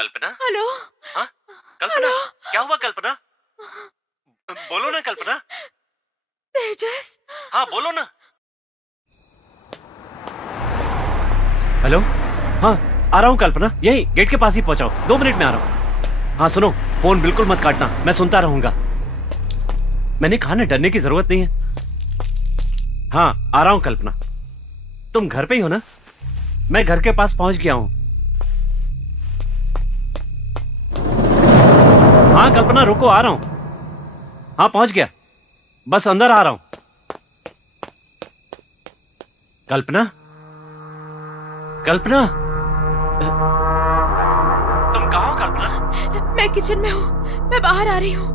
कल्पना। Hello. हाँ कल्पना, क्या हुआ कल्पना? बोलो ना कल्पना। तेजस। हाँ बोलो ना। हेलो। हाँ आ रहा हूँ कल्पना, यही गेट के पास ही पहुंचाओ, 2 मिनट में आ रहा हूँ। हाँ सुनो, फोन बिल्कुल मत काटना, मैं सुनता रहूंगा। मैंने कहा ना, डरने की जरूरत नहीं है। हाँ आ रहा हूँ कल्पना। तुम घर पे ही हो ना? मैं घर के पास पहुंच गया हूँ। हाँ कल्पना रुको, आ रहा हूँ। हाँ पहुंच गया, बस अंदर आ रहा हूं। कल्पना, कल्पना, तुम कहाँ हो कल्पना? मैं किचन में हूँ, मैं बाहर आ रही हूँ।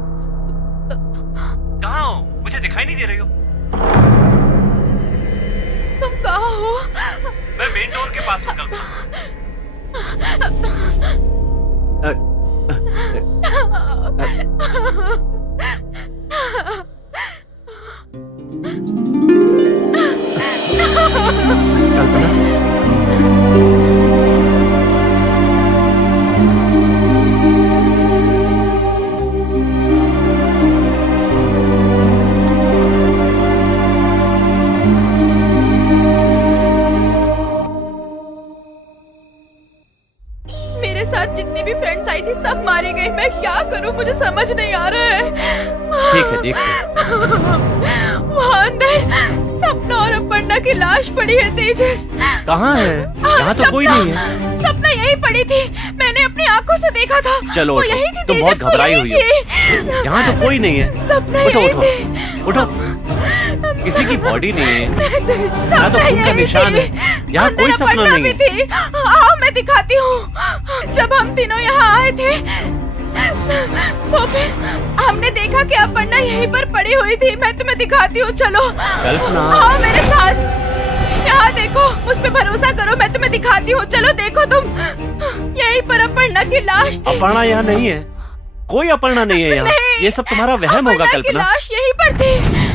कहाँ हो? मुझे दिखाई नहीं दे रही हो। तुम कहाँ हो? मैं मेन डोर के पास हूँ कल्पना। कल्पना, मेरे साथ जितनी भी फ्रेंड्स आई थी सब मारी गई। मैं क्या करूं, मुझे समझ नहीं आ रहा है। ठीक है देखते। वहाँ अंदर सपना और अपर्णा की लाश पड़ी है तेजस। कहाँ है? यहाँ तो कोई नहीं है। सपना यही पड़ी थी, मैंने अपनी आंखों से देखा था। चलो वो उठो, यही थी तुम बहुत तेजस, वो घबराई यही हुई हो। थी। यहाँ तो कोई नहीं है। सपना उठो यही उठो थी। उठो, किसी की बॉडी नहीं है। यहाँ तो सपना खून का यही निशान थी। है। यहाँ अंदर कोई सपना अपर्णा नहीं भी है। थी। आओ मैं दिखाती हूँ। जब हम तीनों यहाँ आए थे तो फिर हमने देखा कि अपर्णा यहीं पर पड़ी हुई थी। मैं तुम्हें दिखाती हूँ, चलो कल्पना, आओ मेरे साथ। यहाँ देखो, मुझ पे भरोसा करो, मैं तुम्हें दिखाती हूँ। चलो देखो तुम, यहीं पर अपर्णा की लाश थी। अपर्णा यहाँ नहीं है, कोई अपर्णा नहीं है यहाँ। नहीं, ये सब तुम्हारा वहम होगा अपर्णा की कल्पना। लाश यहीं पर थी।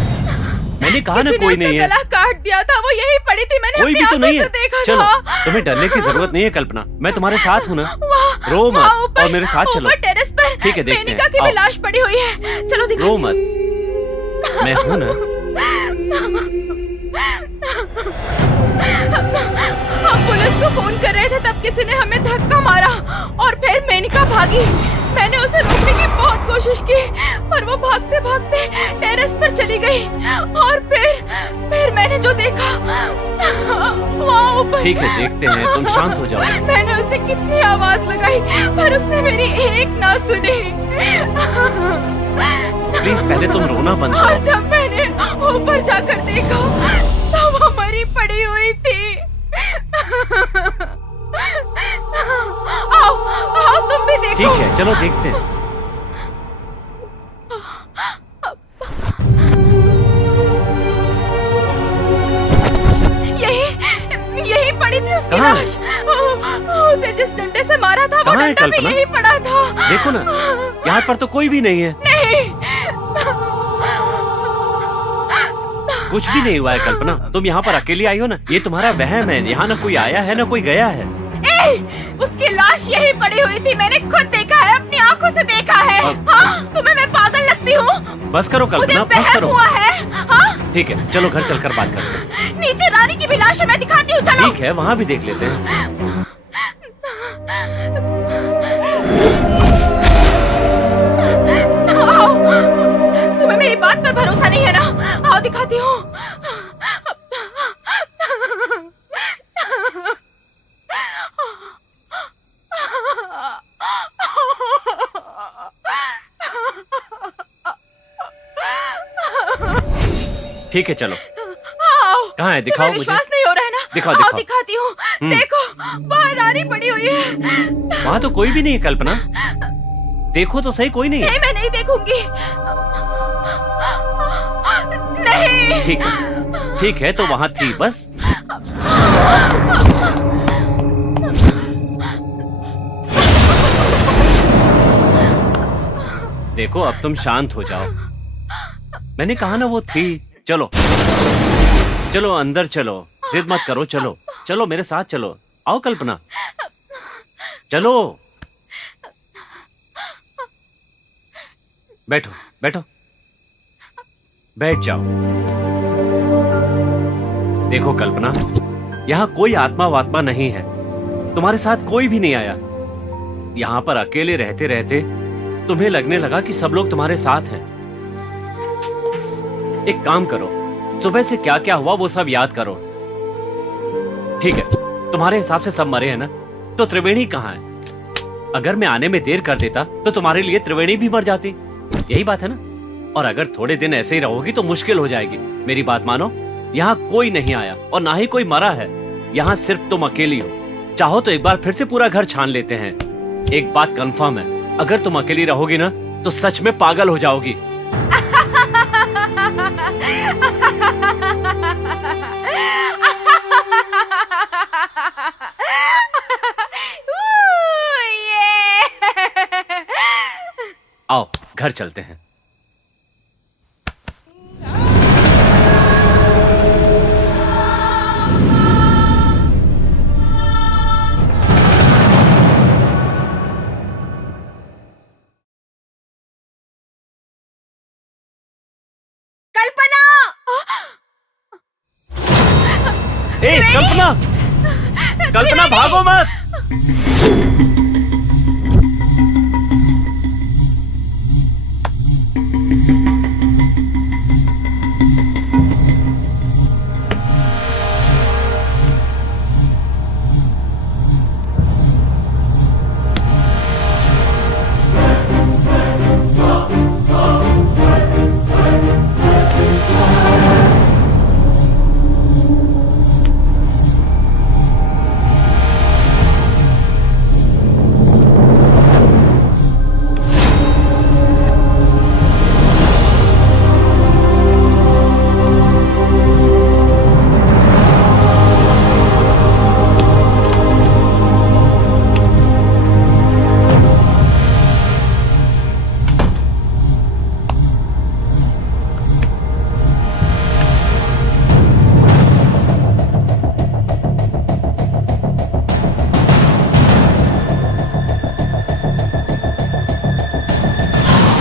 मैंने कहा ना किसी ने कोई उसका नहीं है। गला काट दिया था, वो यहीं पड़ी थी। मैंने कोई अपनी भी तो आंखों नहीं से है। देखा चलो, था। तुम्हें डरने की जरूरत नहीं है कल्पना, मैं तुम्हारे साथ हूँ ना। रो वहाँ मत ऊपर, और मेरे साथ चलो। ऊपर टेरेस पर ठीक है, देखते मेनिका हैं, की भी आओ। लाश पड़ी हुई है। चलो दिखाती रो हूँ। मत, मैं हूँ ना। हम पुलिस को फोन कर रहे थे, तब किसी ने हमें धक्का मारा और फिर मेनिका भागी। मैंने उसे रोकने की बहुत कोशिश की, पर वो भागते भागते टेरेस पर चली गई। और फिर मैंने जो देखा वहाँ ऊपर। ठीक है देखते हैं, तुम शांत हो जाओ। मैंने उसे कितनी आवाज लगाई, पर उसने मेरी एक ना सुनी। प्लीज पहले तुम रोना बंद और करो। जब मैंने ऊपर जाकर देखा तो वो मरी पड़ी हुई थी। आओ आओ तुम भी देखो। ठीक है चलो देखते हैं। यही पड़ी थी उसकी कहाँ? लाश। उसे जिस डंडे से मारा था वो कहाँ है डंडा भी कल्पना? यही पड़ा था। देखो ना, यहाँ पर तो कोई भी नहीं है। नहीं, कुछ भी नहीं हुआ है कल्पना, तुम यहाँ पर अकेली आई हो ना, ये तुम्हारा वहम है। यहाँ ना कोई आया है ना कोई गया है। उसकी लाश यही पड़ी हुई थी, मैंने खुद देखा है, अपनी आंखों से देखा है। हाँ, तुम्हें मैं पागल लगती हूँ? बस करो कल्पना, मुझे बस वहम करो। हुआ है। हाँ? ठीक है चलो घर चलकर बात करते हैं। नीचे रानी की भी लाश है, मैं दिखाती हूँ, चलो। ठीक है वहाँ भी देख लेते हैं। आओ, तुम्हें मेरी बात पर भरोसा नहीं है ना? आओ दिखाती हूँ। ठीक है चलो। आओ। कहाँ है? दिखाओ तुम्हें मुझे। विश्वास नहीं हो रहा है ना? दिखाओ, आओ दिखाओ। दिखाती हूँ। देखो वहाँ रानी पड़ी हुई है। वहाँ तो कोई भी नहीं है कल्पना, देखो तो सही, कोई नहीं है। नहीं, मैं नहीं देखूंगी। नहीं। ठीक है तो वहाँ थी बस। देखो अब तुम शांत हो जाओ, मैंने कहा ना वो थी। चलो चलो अंदर चलो, जिद मत करो, चलो चलो मेरे साथ चलो। आओ कल्पना चलो। बैठो बैठो, बैठ जाओ। देखो कल्पना, यहाँ कोई आत्मा वात्मा नहीं है, तुम्हारे साथ कोई भी नहीं आया। यहाँ पर अकेले रहते रहते तुम्हें लगने लगा कि सब लोग तुम्हारे साथ हैं। एक काम करो, सुबह से क्या क्या हुआ वो सब याद करो। ठीक है, तुम्हारे हिसाब से सब मरे हैं ना, तो त्रिवेणी कहाँ है? अगर मैं आने में देर कर देता तो तुम्हारे लिए त्रिवेणी भी मर जाती। यही बात है ना? और अगर थोड़े दिन ऐसे ही रहोगी तो मुश्किल हो जाएगी। मेरी बात मानो, यहाँ कोई नहीं आया और ना ही कोई मरा है। यहाँ सिर्फ तुम अकेली हो। चाहो तो एक बार फिर से पूरा घर छान लेते हैं। एक बात कंफर्म है, अगर तुम अकेली रहोगी ना तो सच में पागल हो जाओगी। आओ घर चलते हैं। कल्पना! ए, कल्पना! कल्पना भागो मत!